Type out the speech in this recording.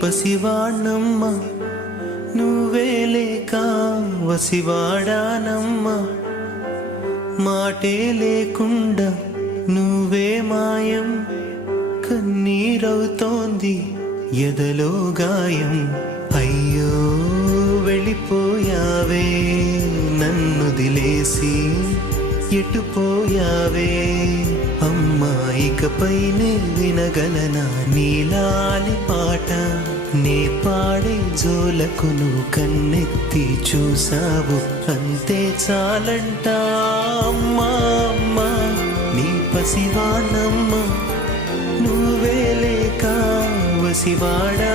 పసివాణమ్మ నువ్వే లేక వసివాడానమ్మ మాటే లేకుండా నువ్వే మాయం కన్నీరవుతోంది ఎదలో గాయం అయ్యో వెళ్ళిపోయావే నన్ను దిలేసి ఎటుపోయావే అమ్మా ఇకపైనే వినగలనా నీలాలి పాట నే పాడే జోలకు నువ్వు కన్నెత్తి చూసావు అంతే చాలంట అమ్మా అమ్మా నీ పసివాణమ్మ నువ్వే లేక వసివాడా